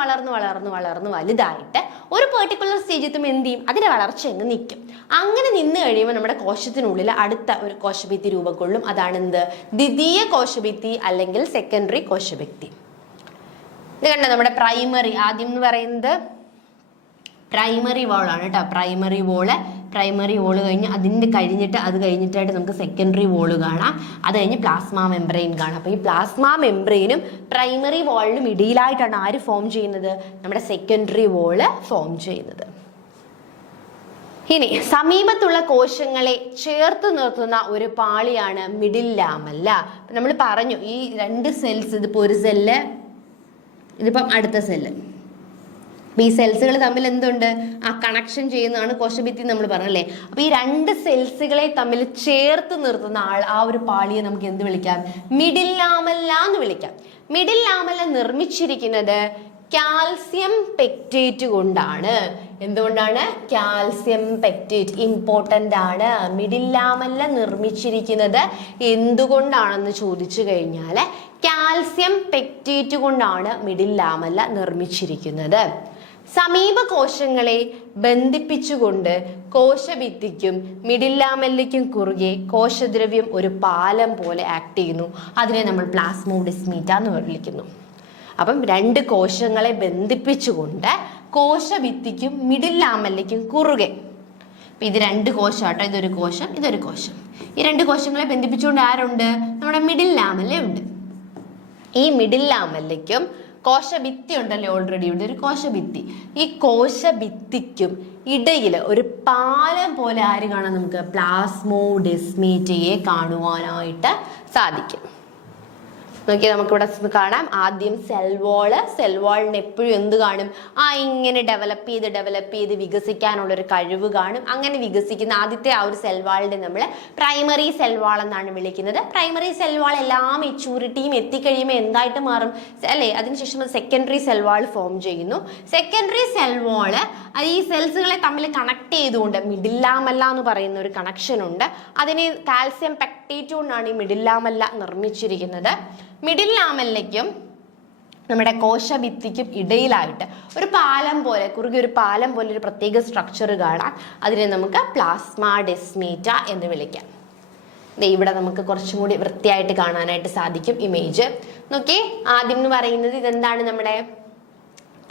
വലുതായിട്ട് ഒരു പെർട്ടിക്കുലർ സ്റ്റേജ് എത്തുമ്പോൾ എന്ത് ചെയ്യും? അതിന്റെ വളർച്ച അങ്ങ് നിൽക്കും. അങ്ങനെ നിന്ന് കഴിയുമ്പോൾ നമ്മുടെ കോശത്തിനുള്ളിൽ അടുത്ത ഒരു കോശഭിത്തി രൂപം കൊള്ളും. അതാണ് എന്ത്? ദ്വിതീയ കോശഭിത്തി അല്ലെങ്കിൽ സെക്കൻഡറി കോശഭിത്തി. ഇത് കണ്ട, നമ്മുടെ പ്രൈമറി ആദ്യം എന്ന് പറയുന്നത് പ്രൈമറി വോളാണ് കേട്ടോ. പ്രൈമറി വോള് കഴിഞ്ഞ് അത് കഴിഞ്ഞിട്ടായിട്ട് നമുക്ക് സെക്കൻഡറി വോള് കാണാം. അത് കഴിഞ്ഞ് പ്ലാസ്മ മെംബ്രെയിൻ കാണാം. അപ്പോൾ ഈ പ്ലാസ്മ മെംബ്രെയിനും പ്രൈമറി വോളിനും ഇടയിലായിട്ടാണ് ആര് ഫോം ചെയ്യുന്നത്? നമ്മുടെ സെക്കൻഡറി വോള് ഫോം ചെയ്യുന്നത്. ഇനി സമീപത്തുള്ള കോശങ്ങളെ ചേർത്ത് നിർത്തുന്ന ഒരു പാളിയാണ് മിഡിൽ ലാമെല്ല. നമ്മൾ പറഞ്ഞു ഈ രണ്ട് സെൽസ്, ഇതിപ്പോൾ ഒരു സെല്ല്, ഇതിപ്പം അടുത്ത സെല്ല്. അപ്പൊ ഈ സെൽസുകൾ തമ്മിൽ എന്തുണ്ട്? ആ കണക്ഷൻ ചെയ്യുന്നതാണ് കോശഭിത്തി നമ്മൾ പറഞ്ഞല്ലേ. അപ്പൊ ഈ രണ്ട് സെൽസുകളെ തമ്മിൽ ചേർത്ത് നിർത്തുന്ന ആ ഒരു പാളിയെ നമുക്ക് എന്ത് വിളിക്കാം? മിഡിൽ ലാമെല്ല എന്ന് വിളിക്കാം. മിഡിൽ ലാമെല്ല നിർമ്മിച്ചിരിക്കുന്നത് കാൽസ്യം പെക്റ്റേറ്റ് കൊണ്ടാണ്. എന്തുകൊണ്ടാണ്? കാൽസ്യം പെക്റ്റേറ്റ് ഇമ്പോർട്ടന്റ് ആണ്. മിഡിൽ ലാമെല്ല നിർമ്മിച്ചിരിക്കുന്നത് എന്തുകൊണ്ടാണെന്ന് ചോദിച്ചു കഴിഞ്ഞാൽ കാൽസ്യം പെക്റ്റേറ്റ് കൊണ്ടാണ് മിഡിൽ ലാമെല്ല നിർമ്മിച്ചിരിക്കുന്നത്. സമീപ കോശങ്ങളെ ബന്ധിപ്പിച്ചുകൊണ്ട് കോശഭിത്തിക്കും മിഡിൽ ലാമെല്ലയ്ക്കും കുറുകെ കോശദ്രവ്യം ഒരു പാലം പോലെ ആക്ട് ചെയ്യുന്നു. അതിനെ നമ്മൾ പ്ലാസ്മോഡെസ്മീറ്റ എന്ന് വിളിക്കുന്നു. അപ്പം രണ്ട് കോശങ്ങളെ ബന്ധിപ്പിച്ചുകൊണ്ട് കോശഭിത്തിക്കും മിഡിൽ ലാമെല്ലയ്ക്കും കുറുകെ, ഇത് രണ്ട് കോശം ആട്ടോ, ഇതൊരു കോശം ഇതൊരു കോശം, ഈ രണ്ട് കോശങ്ങളെ ബന്ധിപ്പിച്ചുകൊണ്ട് ആരുണ്ട്? നമ്മുടെ മിഡിൽ ലാമെല്ല ഉണ്ട്. ഈ മിഡിൽ ലാമെല്ലയ്ക്കും കോശഭിത്തി ഉണ്ടല്ലോ, ഓൾറെഡി ഇവിടെ ഒരു കോശഭിത്തി, ഈ കോശഭിത്തിക്കും ഇടയിൽ ഒരു പാലം പോലെ ആര് കാണാം? നമുക്ക് പ്ലാസ്മോഡെസ്മീറ്റയെ കാണുവാനായിട്ട് സാധിക്കും. നോക്കി നമുക്കിവിടെ കാണാം. ആദ്യം സെൽവാളിന് എപ്പോഴും എന്ത് കാണും? ഇങ്ങനെ ഡെവലപ്പ് ചെയ്ത് വികസിക്കാനുള്ളൊരു കഴിവ് കാണും. അങ്ങനെ വികസിക്കുന്ന ആദ്യത്തെ ആ ഒരു സെൽവാളിനെ നമ്മൾ പ്രൈമറി സെൽവാൾ എന്നാണ് വിളിക്കുന്നത്. പ്രൈമറി സെൽവാൾ എല്ലാ മെച്യൂരിറ്റിയും എത്തിക്കഴിയുമ്പോൾ എന്തായിട്ട് മാറും അല്ലേ? അതിനുശേഷം സെക്കൻഡറി സെൽവാൾ ഫോം ചെയ്യുന്നു. സെക്കൻഡറി സെൽവാള് ഈ സെൽസുകളെ തമ്മിൽ കണക്ട് ചെയ്തുകൊണ്ട് മിഡിൽ ലാമെല്ല എന്ന് പറയുന്ന ഒരു കണക്ഷൻ ഉണ്ട്. അതിന് കാൽസ്യം പെക്റ്റേറ്റ് കൊണ്ടാണ് ഈ മിഡിൽ ലാമെല്ല നിർമ്മിച്ചിരിക്കുന്നത്. മിഡിൽ ലാമെല്ലയ്ക്കും നമ്മുടെ കോശഭിത്തിക്കും ഇടയിലായിട്ട് ഒരു പാലം പോലെ, കുറുകെ ഒരു പാലം പോലെ ഒരു പ്രത്യേക സ്ട്രക്ചർ കാണാം. അതിനെ നമുക്ക് പ്ലാസ്മോഡെസ്മീറ്റ എന്ന് വിളിക്കാം. ഇവിടെ നമുക്ക് കുറച്ചും കൂടി വൃത്തിയായിട്ട് കാണാനായിട്ട് സാധിക്കും ഇമേജ്. നോക്കി, ആദ്യം എന്ന് പറയുന്നത് ഇതെന്താണ്? നമ്മുടെ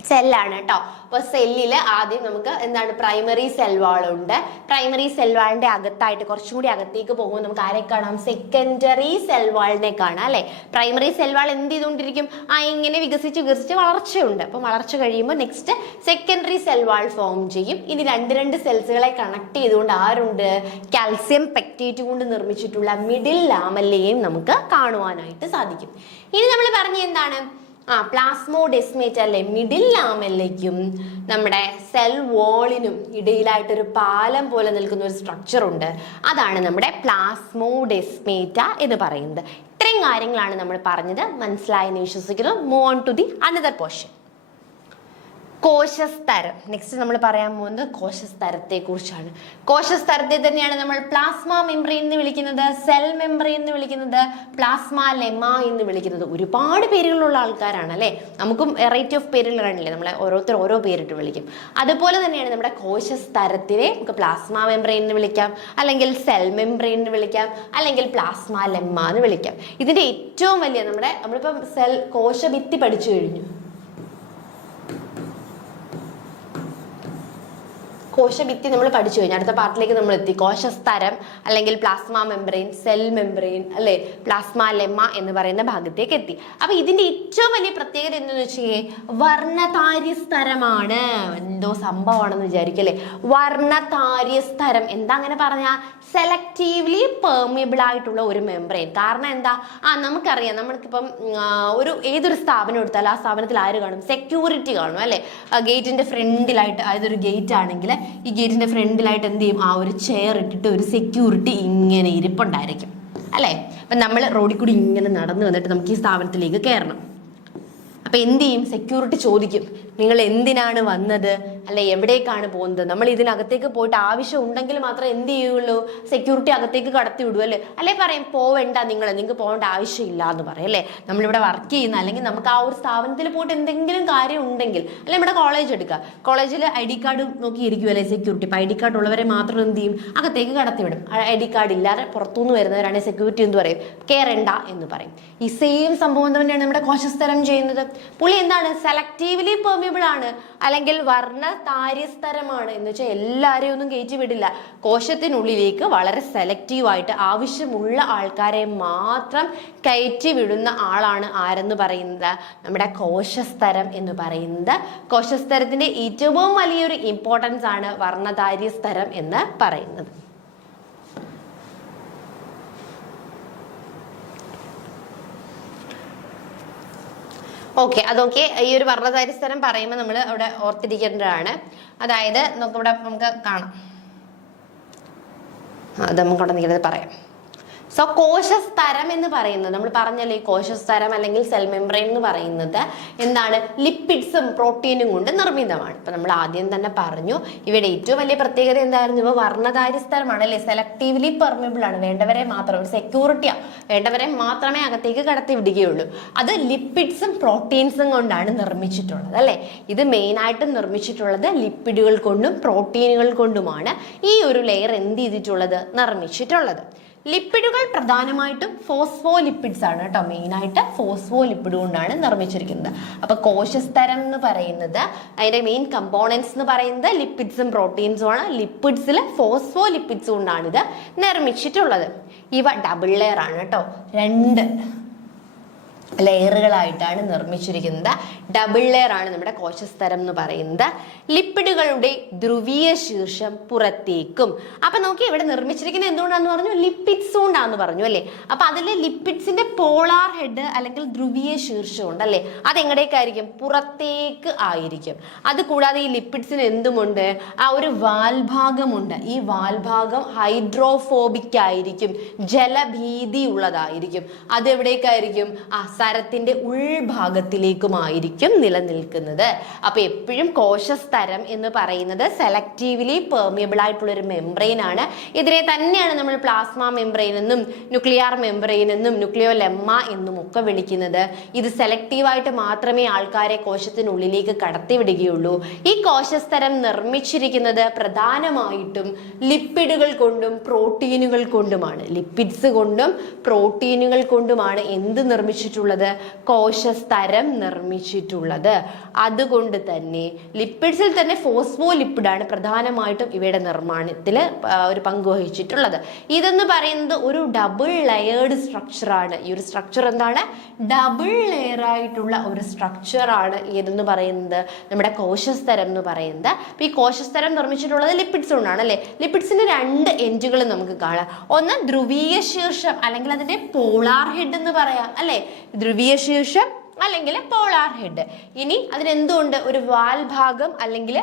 സെല്ലാണ് കേട്ടോ. അപ്പൊ സെല്ലില് ആദ്യം നമുക്ക് എന്താണ്? പ്രൈമറി സെൽവാളുണ്ട്. പ്രൈമറി സെൽവാളിന്റെ അകത്തായിട്ട് കുറച്ചും കൂടി അകത്തേക്ക് പോകുമ്പോൾ നമുക്ക് ആരെ കാണാം? സെക്കൻഡറി സെൽവാളിനെ കാണാം അല്ലെ? പ്രൈമറി സെൽവാൾ എന്ത് ചെയ്തുകൊണ്ടിരിക്കും? ഇങ്ങനെ വികസിച്ച് വളർച്ചയുണ്ട്. അപ്പൊ വളർച്ച കഴിയുമ്പോൾ നെക്സ്റ്റ് സെക്കൻഡറി സെൽവാൾ ഫോം ചെയ്യും. ഇനി രണ്ട് സെൽസുകളെ കണക്ട് ചെയ്തുകൊണ്ട് ആരുണ്ട്? കാൽസ്യം പെക്റ്റേറ്റ് കൊണ്ട് നിർമ്മിച്ചിട്ടുള്ള മിഡിൽ ലാമെല്ലയെയും നമുക്ക് കാണുവാനായിട്ട് സാധിക്കും. ഇനി നമ്മൾ പറഞ്ഞ എന്താണ്? പ്ലാസ്മോഡെസ്മേറ്റ അല്ലെ? മിഡിൽ ലാമെല്ലയ്ക്കും നമ്മുടെ സെൽ വാളിനും ഇടയിലായിട്ടൊരു പാലം പോലെ നിൽക്കുന്ന ഒരു സ്ട്രക്ചർ ഉണ്ട്. അതാണ് നമ്മുടെ പ്ലാസ്മോഡെസ്മേറ്റ എന്ന് പറയുന്നത്. ഇത്രയും കാര്യങ്ങളാണ് നമ്മൾ പറഞ്ഞത്. മനസ്സിലായെന്ന് വിശ്വസിക്കുന്നു. Move on to the another portion. കോശസ്തരം. നെക്സ്റ്റ് നമ്മൾ പറയാൻ പോകുന്നത് കോശസ്തരത്തെ കുറിച്ചാണ്. കോശസ്തരത്തെ തന്നെയാണ് നമ്മൾ പ്ലാസ്മ മെംബ്രെയിൻ എന്ന് വിളിക്കുന്നത്, സെൽ മെംബ്രെയിൻ എന്ന് വിളിക്കുന്നത്, പ്ലാസ്മ ലെമ എന്ന് വിളിക്കുന്നത്. ഒരുപാട് പേരുകളുള്ള ആൾക്കാരാണ് അല്ലെ? നമുക്കും വെറൈറ്റി ഓഫ് പേരുകൾ കാണില്ലേ? നമ്മളെ ഓരോരുത്തർ ഓരോ പേരിട്ട് വിളിക്കും. അതുപോലെ തന്നെയാണ് നമ്മുടെ കോശസ്തരത്തിനെ നമുക്ക് പ്ലാസ്മ മെംബ്രെയിൻ എന്ന് വിളിക്കാം, അല്ലെങ്കിൽ സെൽ മെംബ്രെയിൻ എന്ന് വിളിക്കാം, അല്ലെങ്കിൽ പ്ലാസ്മ ലെമ എന്ന് വിളിക്കാം. ഇതിന്റെ ഏറ്റവും വലിയ നമ്മളിപ്പം കോശഭിത്തി പഠിച്ചു കഴിഞ്ഞു. കോശഭിത്തി നമ്മൾ പഠിച്ചു കഴിഞ്ഞു. അടുത്ത പാർട്ടിലേക്ക് നമ്മൾ എത്തി. കോശസ്തരം അല്ലെങ്കിൽ പ്ലാസ്മ മെംബ്രെയിൻ, സെൽ മെംബ്രെയിൻ അല്ലെ, പ്ലാസ്മ ലെമ എന്ന് പറയുന്ന ഭാഗത്തേക്ക് എത്തി. അപ്പൊ ഇതിന്റെ ഏറ്റവും വലിയ പ്രത്യേകത എന്താണെന്ന് വെച്ചാൽ വർണ്ണതാര്യസ്തരമാണ്. എന്തോ സംഭവമാണെന്ന് വിചാരിക്കും അല്ലെ? വർണ്ണതാര്യസ്തരം എന്താ അങ്ങനെ പറഞ്ഞാൽ? സെലക്റ്റീവ്ലി പെർമിയബിൾ ആയിട്ടുള്ള ഒരു മെംബ്രെയിൻ. കാരണം എന്താ? നമുക്കറിയാം, നമ്മൾക്കിപ്പം ഏതൊരു സ്ഥാപനം എടുത്താലും ആ സ്ഥാപനത്തിൽ ആര് കാണും? സെക്യൂരിറ്റി കാണും അല്ലെ? ഗേറ്റിന്റെ ഫ്രണ്ടിലായിട്ട്, അതായത് ഒരു ഗേറ്റ് ആണെങ്കിൽ ഈ ഗേറ്റിന്റെ ഫ്രണ്ടിലായിട്ട് എന്ത് ചെയ്യും? ഒരു ചെയർ ഇട്ടിട്ട് ഒരു സെക്യൂരിറ്റി ഇങ്ങനെ ഇരിപ്പുണ്ടായിരിക്കും അല്ലെ? അപ്പൊ നമ്മൾ റോഡിൽ കൂടി ഇങ്ങനെ നടന്നു വന്നിട്ട് നമുക്ക് ഈ സ്ഥാപനത്തിലേക്ക് കയറണം. അപ്പൊ എന്ത് ചെയ്യും? സെക്യൂരിറ്റി ചോദിക്കും, നിങ്ങൾ എന്തിനാണ് വന്നത് അല്ലെ, എവിടേക്കാണ് പോകുന്നത്? നമ്മൾ ഇതിനകത്തേക്ക് പോയിട്ട് ആവശ്യം ഉണ്ടെങ്കിൽ മാത്രമേ എന്ത് ചെയ്യുള്ളൂ? സെക്യൂരിറ്റി അകത്തേക്ക് കടത്തി വിടൂ അല്ലെ? പറയും പോവേണ്ട, നിങ്ങൾക്ക് പോകേണ്ട ആവശ്യമില്ല എന്ന് പറയും അല്ലെ? നമ്മളിവിടെ വർക്ക് ചെയ്യുന്ന, അല്ലെങ്കിൽ നമുക്ക് ആ ഒരു സ്ഥാപനത്തിൽ പോയിട്ട് എന്തെങ്കിലും കാര്യം ഉണ്ടെങ്കിൽ, അല്ലെ നമ്മുടെ കോളേജ് എടുക്കുക, കോളേജിൽ ID കാർഡ് നോക്കിയിരിക്കും അല്ലെ സെക്യൂരിറ്റി. അപ്പൊ ID കാർഡ് ഉള്ളവരെ മാത്രം എന്ത് ചെയ്യും? അകത്തേക്ക് കടത്തിവിടും. ID കാർഡ് ഇല്ലാതെ പുറത്തുനിന്ന് വരുന്നവരാണെങ്കിൽ സെക്യൂരിറ്റി എന്ത് പറയും? കയറണ്ട എന്ന് പറയും. ഈ സെയിം സംഭവം തന്നെയാണ് നമ്മുടെ കോശസ്തരം ചെയ്യുന്നത്. പുള്ളി എന്താണ്? സെലക്റ്റീവ്ലി പെർമിയബിൾ ആണ്, അല്ലെങ്കിൽ വർണ്ണതാര്യസ്തരമാണ്. എന്ന് വെച്ചാൽ എല്ലാവരെയും ഒന്നും കയറ്റി വിടില്ല. കോശത്തിനുള്ളിലേക്ക് വളരെ സെലക്റ്റീവായിട്ട് ആവശ്യമുള്ള ആൾക്കാരെ മാത്രം കയറ്റി വിടുന്ന ആളാണ് ആരെന്ന് പറയുന്നത്? നമ്മുടെ കോശസ്തരം എന്ന് പറയുന്നത്. കോശസ്തരത്തിന്റെ ഏറ്റവും വലിയൊരു ഇമ്പോർട്ടൻസ് ആണ് വർണ്ണതാര്യസ്തരം എന്ന് പറയുന്നത്. ഓക്കെ, അതൊക്കെ ഈ ഒരു വർണ്ണധാരിസ്ഥലം പറയുമ്പോൾ നമ്മൾ അവിടെ ഓർത്തിരിക്കേണ്ടതാണ്. അതായത് നമുക്ക് കാണാം, അത് നമുക്ക് അവിടെ നിൽക്കുന്നത് പറയാം. സോ കോശസ്തരം എന്ന് പറയുന്നത് നമ്മൾ പറഞ്ഞല്ലോ, ഈ കോശസ്തരം അല്ലെങ്കിൽ സെൽ മെംബ്രെയിൻ എന്ന് പറയുന്നത് എന്താണ്? ലിപ്പിഡ്സും പ്രോട്ടീനും കൊണ്ട് നിർമ്മിതമാണ്. ഇപ്പൊ നമ്മൾ ആദ്യം തന്നെ പറഞ്ഞു ഇവിടെ ഏറ്റവും വലിയ പ്രത്യേകത എന്തായിരുന്നു? ഇവ വർണ്ണധാരി സ്ഥലമാണ് അല്ലെ, സെലക്ടീവ്ലി പെർമിബിൾ ആണ്, വേണ്ടവരെ മാത്രം, ഒരു സെക്യൂരിറ്റിയാ, വേണ്ടവരെ മാത്രമേ അകത്തേക്ക് കടത്തി വിടുകയുള്ളൂ. അത് ലിപ്പിഡ്സും പ്രോട്ടീൻസും കൊണ്ടാണ് നിർമ്മിച്ചിട്ടുള്ളത് അല്ലെ. ഇത് മെയിൻ ആയിട്ട് നിർമ്മിച്ചിട്ടുള്ളത് ലിപ്പിഡുകൾ കൊണ്ടും പ്രോട്ടീനുകൾ കൊണ്ടുമാണ് ഈ ഒരു ലെയർ എന്ത് ചെയ്തിട്ടുള്ളത്? നിർമ്മിച്ചിട്ടുള്ളത്. ലിപ്പിഡുകൾ പ്രധാനമായിട്ടും ഫോസ്ഫോലിപ്പിഡ്സ് ആണ് കേട്ടോ, മെയിൻ ആയിട്ട് ഫോസ്ഫോലിപ്പിഡ് കൊണ്ടാണ് നിർമ്മിച്ചിരിക്കുന്നത്. അപ്പൊ കോശസ്തരം എന്ന് പറയുന്നത് അതിന്റെ മെയിൻ കമ്പോണൻസ് എന്ന് പറയുന്നത് ലിപ്പിഡ്സും പ്രോട്ടീൻസും ആണ്. ലിപ്പിഡ്സിൽ ഫോസ്ഫോലിപ്പിഡ്സ് കൊണ്ടാണ് ഇത് നിർമ്മിച്ചിട്ടുള്ളത്. ഇവ ഡബിൾ ലെയർ ആണ് കേട്ടോ, 2 ലെയറുകളായിട്ടാണ് നിർമ്മിച്ചിരിക്കുന്നത്. ഡബിൾ ലെയർ ആണ് നമ്മുടെ കോശസ്തരം എന്ന് പറയുന്നത്. ലിപ്പിഡുകളുടെ ധ്രുവീയ ശീർഷം പുറത്തേക്കും. അപ്പൊ നോക്കി ഇവിടെ നിർമ്മിച്ചിരിക്കുന്നത് എന്തുകൊണ്ടാന്ന് പറഞ്ഞു? ലിപ്പിഡ്സ് കൊണ്ടാന്ന് പറഞ്ഞു അല്ലെ. അപ്പൊ അതില് ലിപ്പിഡ്സിന്റെ പോളാർ ഹെഡ് അല്ലെങ്കിൽ ധ്രുവീയ ശീർഷം ഉണ്ട് അല്ലെ, അതെങ്ങടേക്കായിരിക്കും? പുറത്തേക്ക് ആയിരിക്കും. അത് കൂടാതെ ഈ ലിപ്പിഡ്സിന് എന്തുമുണ്ട്? ആ ഒരു വാൽഭാഗമുണ്ട്. ഈ വാൽഭാഗം ഹൈഡ്രോഫോബിക് ആയിരിക്കും, ജലഭീതി ഉള്ളതായിരിക്കും. അത് എവിടേക്കായിരിക്കും? സരത്തിന്റെ ഉൾഭാഗത്തിലേക്കുമായിരിക്കും നിലനിൽക്കുന്നത്. അപ്പൊ എപ്പോഴും കോശസ്തരം എന്ന് പറയുന്നത് സെലക്റ്റീവ്ലി പെർമിയബിൾ ആയിട്ടുള്ള ഒരു മെംബ്രെയിൻ ആണ്. ഇതിനെ തന്നെയാണ് നമ്മൾ പ്ലാസ്മ മെംബ്രെയിൻ എന്നും ന്യൂക്ലിയർ മെംബ്രെയിൻ എന്നും ന്യൂക്ലിയോലെമ്മ എന്നും ഒക്കെ വിളിക്കുന്നത്. ഇത് സെലക്റ്റീവായിട്ട് മാത്രമേ ആൾക്കാരെ കോശത്തിനുള്ളിലേക്ക് കടത്തിവിടുകയുള്ളൂ. ഈ കോശസ്തരം നിർമ്മിച്ചിരിക്കുന്നത് പ്രധാനമായിട്ടും ലിപ്പിഡുകൾ കൊണ്ടും പ്രോട്ടീനുകൾ കൊണ്ടുമാണ്. ലിപ്പിഡ്സ് കൊണ്ടും പ്രോട്ടീനുകൾ കൊണ്ടുമാണ് എന്ത് നിർമ്മിച്ചിട്ടുള്ളത്? കോശസ്തരം നിർമ്മിച്ചിട്ടുള്ളത്. അതുകൊണ്ട് തന്നെ ലിപ്പിഡ്സിൽ തന്നെ ഫോസ്ഫോലിപ്പിഡാണ് പ്രധാനമായിട്ടും ഇവയുടെ നിർമ്മാണത്തിൽ ഒരു പങ്ക് വഹിച്ചിട്ടുള്ളത്. ഇതെന്ന് പറയുന്നത് ഒരു ഡബിൾ ലെയേർഡ് സ്ട്രക്ചർ ആണ്. ഈ ഒരു സ്ട്രക്ചർ എന്താണ്? ഡബിൾ ലെയർ ആയിട്ടുള്ള ഒരു സ്ട്രക്ചർ ആണ് ഏതെന്ന് പറയുന്നത്? നമ്മുടെ കോശസ്തരം എന്ന് പറയുന്നത്. അപ്പൊ ഈ കോശസ്തരം നിർമ്മിച്ചിട്ടുള്ളത് ലിപ്പിഡ്സ് കൊണ്ടാണ് അല്ലെ. ലിപ്പിഡ്സിന്റെ 2 എൻഡുകൾ നമുക്ക് കാണാം. ഒന്ന് ധ്രുവീയ ശീർഷം അല്ലെങ്കിൽ അതിന്റെ പോളാർ ഹെഡ് എന്ന് പറയാം അല്ലെ, ധ്രുവീയ ശീർഷം അല്ലെങ്കിൽ പോളാർ ഹെഡ്. ഇനി അതിനെന്തുണ്ട്? ഒരു വാൽഭാഗം അല്ലെങ്കിൽ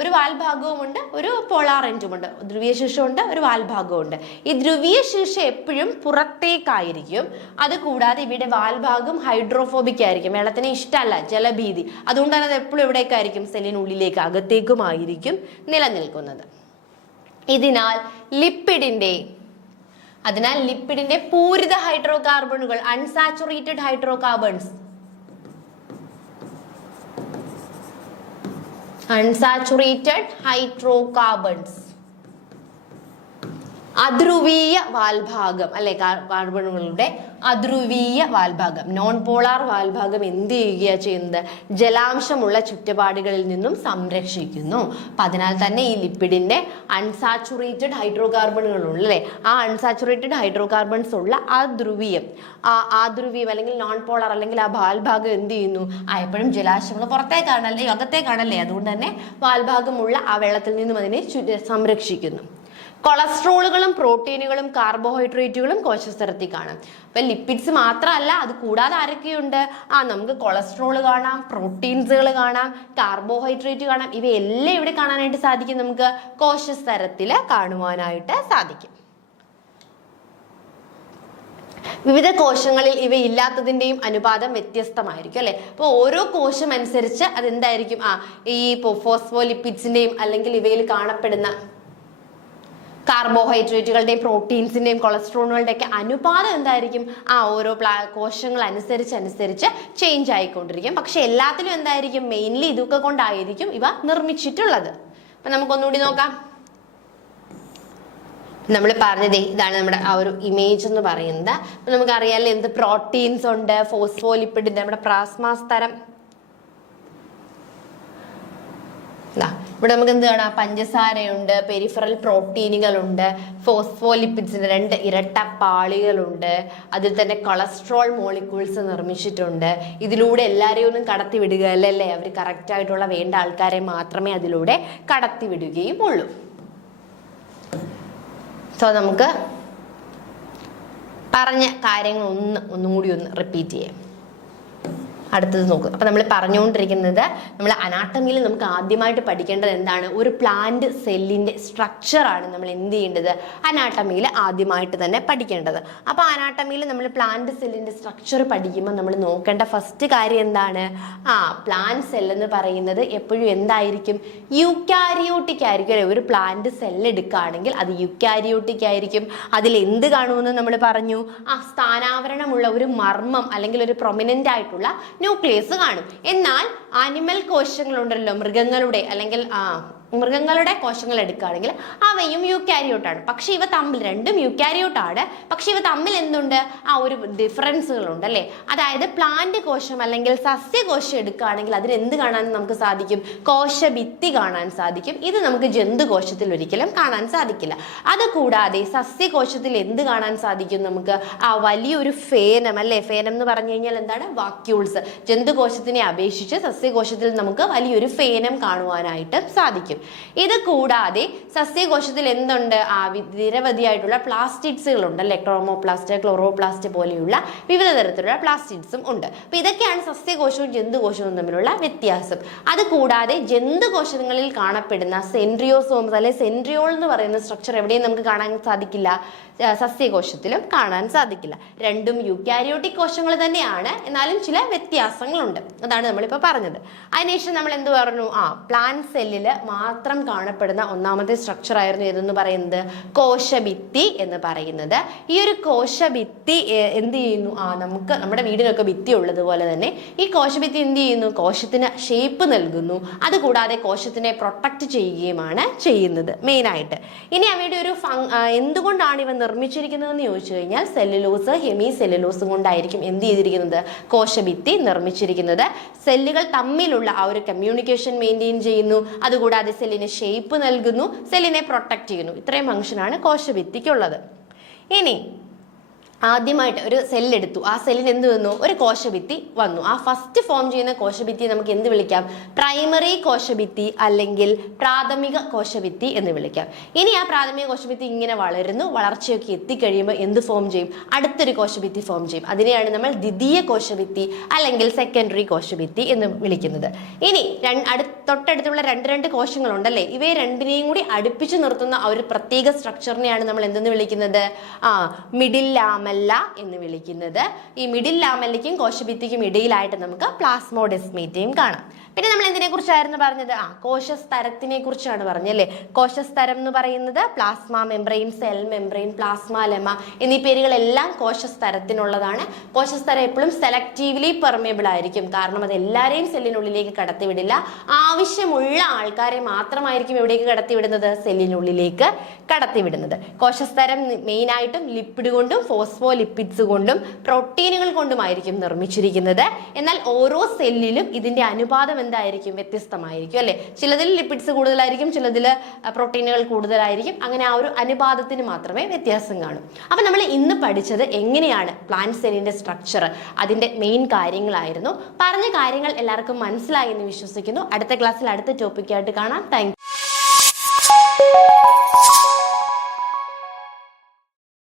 ഒരു വാൽഭാഗവുമുണ്ട്, ഒരു പോളാർ എൻഡുമുണ്ട്. ധ്രുവീയ ശീർഷമുണ്ട്, ഒരു വാൽഭാഗമുണ്ട്. ഈ ധ്രുവീയ ശീർഷം എപ്പോഴും പുറത്തേക്കായിരിക്കും. അതുകൂടാതെ ഇവിടെ വാൽഭാഗം ഹൈഡ്രോഫോബിക് ആയിരിക്കും, വെള്ളത്തിന് ഇഷ്ടമല്ല, ജലഭീതി. അതുകൊണ്ടാണ് അത് എപ്പോഴും എവിടേക്കായിരിക്കും? സെല്ലിനുള്ളിലേക്ക് അകത്തേക്കുമായിരിക്കും നിലനിൽക്കുന്നത്. അതിനാൽ ലിപ്പിഡിന്റെ പൂരിത ഹൈഡ്രോകാർബണുകൾ, അൺസാച്ചുറേറ്റഡ് ഹൈഡ്രോകാർബൺസ്, അധ്രുവീയ വാൽഭാഗം അല്ലെ, കാർബണുകളുടെ അധ്രുവീയ വാൽഭാഗം, നോൺ പോളാർ വാൽഭാഗം എന്ത് ചെയ്യുകയാണ് ചെയ്യുന്നത്? ജലാംശമുള്ള ചുറ്റുപാടുകളിൽ നിന്നും സംരക്ഷിക്കുന്നു. അപ്പൊ അതിനാൽ തന്നെ ഈ ലിപ്പിഡിന്റെ അൺസാച്ചുറേറ്റഡ് ഹൈഡ്രോകാർബണുകൾ അല്ലെ, ആ അൺസാച്ചുറേറ്റഡ് ഹൈഡ്രോകാർബൺസ് ഉള്ള അധ്രുവീയം അല്ലെങ്കിൽ നോൺ പോളാർ അല്ലെങ്കിൽ ആ വാൽഭാഗം എന്ത് ചെയ്യുന്നു? എപ്പോഴും ജലാംശങ്ങൾ പുറത്തേക്കാണല്ലേ, അകത്തേക്കാണല്ലേ. അതുകൊണ്ട് തന്നെ വാൽഭാഗമുള്ള ആ വെള്ളത്തിൽ നിന്നും അതിനെ സംരക്ഷിക്കുന്നു. കൊളസ്ട്രോളുകളും പ്രോട്ടീനുകളും കാർബോഹൈഡ്രേറ്റുകളും കോശസ്തരത്തിൽ കാണാം. അപ്പൊ ലിപ്പിഡ്സ് മാത്രമല്ല, അത് കൂടാതെ ആരൊക്കെയുണ്ട്? നമുക്ക് കൊളസ്ട്രോൾ കാണാം, പ്രോട്ടീൻസുകൾ കാണാം, കാർബോഹൈഡ്രേറ്റ് കാണാം. ഇവയെല്ലാം ഇവിടെ കാണാനായിട്ട് സാധിക്കും, നമുക്ക് കോശസ്തരത്തിൽ കാണുവാനായിട്ട് സാധിക്കും. വിവിധ കോശങ്ങളിൽ ഇവയില്ലാത്തതിന്റെയും അനുപാതം വ്യത്യസ്തമായിരിക്കും അല്ലെ. അപ്പോൾ ഓരോ കോശം അനുസരിച്ച് അതെന്തായിരിക്കും? ഈ ഫോസ്ഫോലിപ്പിഡ്സിന്റെയും അല്ലെങ്കിൽ ഇവയിൽ കാണപ്പെടുന്ന കാർബോഹൈഡ്രേറ്റുകളുടെയും പ്രോട്ടീൻസിന്റെയും കൊളസ്ട്രോളുകളുടെ ഒക്കെ അനുപാതം എന്തായിരിക്കും? ഓരോ കോശങ്ങൾ അനുസരിച്ച് ചേഞ്ച് ആയിക്കൊണ്ടിരിക്കും. പക്ഷെ എല്ലാത്തിലും എന്തായിരിക്കും? മെയിൻലി ഇതൊക്കെ കൊണ്ടായിരിക്കും ഇവ നിർമ്മിച്ചിട്ടുള്ളത്. അപ്പൊ നമുക്കൊന്നുകൂടി നോക്കാം. നമ്മൾ പറഞ്ഞത് ഇതാണ് നമ്മുടെ ആ ഒരു ഇമേജ് എന്ന് പറയുന്നത്. അപ്പൊ നമുക്കറിയാലോ എന്ത് പ്രോട്ടീൻസ് ഉണ്ട്, ഫോസ്ഫോലിപ്പിഡിന്റെ നമ്മുടെ പ്ലാസ്മ സ്തരം. ഇവിടെ നമുക്ക് എന്ത് കാണാം? പഞ്ചസാരയുണ്ട്, പെരിഫറൽ പ്രോട്ടീനുകളുണ്ട്, ഫോസ്ഫോലിപ്പിഡ്സിന്റെ 2 ഇരട്ട പാളികളുണ്ട്, അതിൽ തന്നെ കൊളസ്ട്രോൾ മോളിക്യൂൾസ് നിർമ്മിച്ചിട്ടുണ്ട്. ഇതിലൂടെ എല്ലാവരെയും ഒന്നും കടത്തി വിടുക അല്ലേ, അവർ കറക്റ്റ് ആയിട്ടുള്ള വേണ്ട ആൾക്കാരെ മാത്രമേ അതിലൂടെ കടത്തി വിടുകയും ഉള്ളൂ. സോ നമുക്ക് പറഞ്ഞ കാര്യങ്ങൾ ഒന്നും കൂടി റിപ്പീറ്റ് ചെയ്യാം. അടുത്തത് നോക്കും. അപ്പൊ നമ്മൾ പറഞ്ഞുകൊണ്ടിരിക്കുന്നത് നമ്മൾ അനാട്ടമിയിൽ നമുക്ക് ആദ്യമായിട്ട് പഠിക്കേണ്ടത് എന്താണ്? ഒരു പ്ലാന്റ് സെല്ലിന്റെ സ്ട്രക്ചർ ആണ് നമ്മൾ എന്ത് ചെയ്യേണ്ടത്? അനാട്ടമിയിൽ ആദ്യമായിട്ട് തന്നെ പഠിക്കേണ്ടത്. അപ്പൊ അനാട്ടമിയിൽ നമ്മൾ പ്ലാന്റ് സെല്ലിന്റെ സ്ട്രക്ചർ പഠിക്കുമ്പോൾ നമ്മൾ നോക്കേണ്ട ഫസ്റ്റ് കാര്യം എന്താണ്? പ്ലാന്റ് സെൽ എന്ന് പറയുന്നത് എപ്പോഴും എന്തായിരിക്കും? യൂക്കാരിയോട്ടിക് ആയിരിക്കും അല്ലെ? ഒരു പ്ലാന്റ് സെൽ എടുക്കുകയാണെങ്കിൽ അത് യൂക്കാരിയോട്ടിക് ആയിരിക്കും. അതിൽ എന്ത് കാണുമെന്ന് നമ്മൾ പറഞ്ഞു? സ്ഥാനാവരണമുള്ള ഒരു മർമ്മം അല്ലെങ്കിൽ ഒരു പ്രൊമിനന്റ് ആയിട്ടുള്ള ന്യൂക്ലിയസ് കാണും. എന്നാൽ ആനിമൽ കോശങ്ങളുണ്ടല്ലോ, മൃഗങ്ങളുടെ അല്ലെങ്കിൽ മൃഗങ്ങളുടെ കോശങ്ങൾ എടുക്കുകയാണെങ്കിൽ അവയും യൂക്കാരിയോട്ടാണ്. പക്ഷെ ഇവ തമ്മിൽ രണ്ടും യൂക്കാരിയോട്ടാണ്. പക്ഷെ ഇവ തമ്മിൽ എന്തുണ്ട്? ഒരു ഡിഫറൻസുകളുണ്ട് അല്ലേ? അതായത് പ്ലാന്റ് കോശം അല്ലെങ്കിൽ സസ്യകോശം എടുക്കുകയാണെങ്കിൽ അതിന് എന്ത് കാണാൻ നമുക്ക് സാധിക്കും? കോശഭിത്തി കാണാൻ സാധിക്കും. ഇത് നമുക്ക് ജന്തുകോശത്തിൽ ഒരിക്കലും കാണാൻ സാധിക്കില്ല. അതുകൂടാതെ സസ്യകോശത്തിൽ എന്ത് കാണാൻ സാധിക്കും? നമുക്ക് വലിയൊരു ഫേനം അല്ലേ? ഫേനം എന്ന് പറഞ്ഞു കഴിഞ്ഞാൽ എന്താണ്? വാക്യൂൾസ്. ജന്തുകോശത്തിനെ അപേക്ഷിച്ച് സസ്യകോശത്തിൽ നമുക്ക് വലിയൊരു ഫേനം കാണുവാനായിട്ട് സാധിക്കും. ഇത് കൂടാതെ സസ്യകോശത്തിൽ എന്തുണ്ട്? നിരവധിയായിട്ടുള്ള പ്ലാസ്റ്റിഡ്സുകൾ ഉണ്ട് അല്ലെ? ക്രോമോപ്ലാസ്റ്റ്, ക്ലോറോപ്ലാസ്റ്റ് പോലെയുള്ള വിവിധ തരത്തിലുള്ള പ്ലാസ്റ്റിഡ്സും ഉണ്ട്. അപ്പൊ ഇതൊക്കെയാണ് സസ്യകോശവും ജന്തുകോശവും തമ്മിലുള്ള വ്യത്യാസം. അത് കൂടാതെ ജന്തുകോശങ്ങളിൽ കാണപ്പെടുന്ന സെൻട്രിയോസോംസ് അല്ലെ സെൻട്രിയോൾ എന്ന് പറയുന്ന സ്ട്രക്ചർ എവിടെയും നമുക്ക് കാണാൻ സാധിക്കില്ല, സസ്യകോശത്തിലും കാണാൻ സാധിക്കില്ല. രണ്ടും യൂക്കാരിയോട്ടിക് കോശങ്ങൾ തന്നെയാണ്, എന്നാലും ചില വ്യത്യാസങ്ങളുണ്ട്. അതാണ് നമ്മളിപ്പോൾ പറഞ്ഞത്. അതിനുശേഷം നമ്മൾ എന്ത് പറഞ്ഞു? പ്ലാന്റ് സെല്ലിൽ മാത്രം കാണപ്പെടുന്ന ഒന്നാമത്തെ സ്ട്രക്ചർ ആയിരുന്നു ഏതെന്ന് പറയുന്നത്? കോശഭിത്തി എന്ന് പറയുന്നത്. ഈ ഒരു കോശഭിത്തി എന്ത് ചെയ്യുന്നു? നമുക്ക് നമ്മുടെ വീടിനൊക്കെ ഭിത്തി ഉള്ളതുപോലെ തന്നെ ഈ കോശഭിത്തി എന്ത് ചെയ്യുന്നു? കോശത്തിന് ഷേപ്പ് നൽകുന്നു. അതുകൂടാതെ കോശത്തിനെ പ്രൊട്ടക്ട് ചെയ്യുകയുമാണ് ചെയ്യുന്നത് മെയിനായിട്ട്. ഇനി അവയുടെ ഒരു എന്തുകൊണ്ടാണ് ഇവ നിർമ്മിച്ചിരിക്കുന്നതെന്ന് ചോദിച്ചു കഴിഞ്ഞാൽ സെല്ലുലോസ്, ഹെമി സെല്ലുലോസും കൊണ്ടായിരിക്കും എന്ത് ചെയ്തിരിക്കുന്നത്? കോശഭിത്തി നിർമ്മിച്ചിരിക്കുന്നത്. സെല്ലുകൾ തമ്മിലുള്ള ആ ഒരു കമ്മ്യൂണിക്കേഷൻ മെയിൻറ്റെയിൻ ചെയ്യുന്നു. അതുകൂടാതെ സെല്ലിന് ഷേപ്പ് നൽകുന്നു, സെല്ലിനെ പ്രൊട്ടക്ട് ചെയ്യുന്നു. ഇത്രയും ഫംഗ്ഷനാണ് കോശഭിത്തിക്കുള്ളത്. ഇനി ആദ്യമായിട്ട് ഒരു സെല്ലെടുത്തു, ആ സെല്ലിന് എന്ത് വന്നു? ഒരു കോശഭിത്തി വന്നു. ആ ഫസ്റ്റ് ഫോം ചെയ്യുന്ന കോശഭിത്തിയെ നമുക്ക് എന്ത് വിളിക്കാം? പ്രൈമറി കോശഭിത്തി അല്ലെങ്കിൽ പ്രാഥമിക കോശഭിത്തി എന്ന് വിളിക്കാം. ഇനി ആ പ്രാഥമിക കോശഭിത്തി ഇങ്ങനെ വളരുന്നു, വളർച്ചയൊക്കെ എത്തിക്കഴിയുമ്പോൾ എന്ത് ഫോം ചെയ്യും? അടുത്തൊരു കോശഭിത്തി ഫോം ചെയ്യും. അതിനെയാണ് നമ്മൾ ദ്വിതീയ കോശഭിത്തി അല്ലെങ്കിൽ സെക്കൻഡറി കോശഭിത്തി എന്ന് വിളിക്കുന്നത്. ഇനി തൊട്ടടുത്തുള്ള രണ്ട് കോശങ്ങളുണ്ടല്ലേ, ഇവയെ രണ്ടിനെയും കൂടി അടുപ്പിച്ചു നിർത്തുന്ന ആ ഒരു പ്രത്യേക സ്ട്രക്ചറിനെയാണ് നമ്മൾ എന്തെന്ന് വിളിക്കുന്നത്? മിഡിൽ ലാമല്ല എന്ന് വിളിക്കുന്നത്. ഈ മിഡിൽ ലാമല്ലയ്ക്കും കോശഭിത്തിക്കും ഇടയിലായിട്ട് നമുക്ക് പ്ലാസ്മോഡെസ്മേറ്റയും കാണാം. പിന്നെ നമ്മൾ എന്തിനെ കുറിച്ചായിരുന്നു പറഞ്ഞത്? കോശസ്തരത്തിനെ കുറിച്ചാണ് പറഞ്ഞല്ലേ. കോശസ്തരം എന്ന് പറയുന്നത് plasma membrane, cell membrane, plasma lemma എന്നീ പേരുകളെല്ലാം കോശസ്തരത്തിനുള്ളതാണ്. കോശസ്തരം എപ്പോഴും സെലക്റ്റീവ്ലി പെർമിയബിൾ ആയിരിക്കും. കാരണം അത് എല്ലാവരെയും സെല്ലിനുള്ളിലേക്ക് കടത്തിവിടില്ല. ആവശ്യമുള്ള ആൾക്കാരെ മാത്രമായിരിക്കും എവിടേക്ക് കടത്തിവിടുന്നത്? സെല്ലിനുള്ളിലേക്ക് കടത്തിവിടുന്നത്. കോശസ്തരം മെയിനായിട്ടും ലിപ്പിഡ് കൊണ്ടും ഫോസ്ഫോലിപ്പിഡ്സ് കൊണ്ടും പ്രോട്ടീനുകൾ കൊണ്ടുമായിരിക്കും നിർമ്മിച്ചിരിക്കുന്നത്. എന്നാൽ ഓരോ സെല്ലിലും ഇതിന്റെ അനുപാതം എന്തായിരിക്കും? വ്യത്യസ്തമായിരിക്കും അല്ലെ. ചിലതിൽ ലിപ്പിഡ്സ് കൂടുതലായിരിക്കും, ചിലതിൽ പ്രോട്ടീനുകൾ കൂടുതലായിരിക്കും. അങ്ങനെ ആ ഒരു അനുപാതത്തിന് മാത്രമേ വ്യത്യാസം കാണൂ. അപ്പൊ നമ്മൾ ഇന്ന് പഠിച്ചത് എങ്ങനെയാണ് പ്ലാന്റ് സെല്ലിന്റെ സ്ട്രക്ചർ, അതിന്റെ മെയിൻ കാര്യങ്ങളായിരുന്നു. പറഞ്ഞ കാര്യങ്ങൾ എല്ലാവർക്കും മനസ്സിലായി എന്ന് വിശ്വസിക്കുന്നു. അടുത്ത ക്ലാസ്സിൽ അടുത്ത ടോപ്പിക്കായിട്ട് കാണാം. Thank you.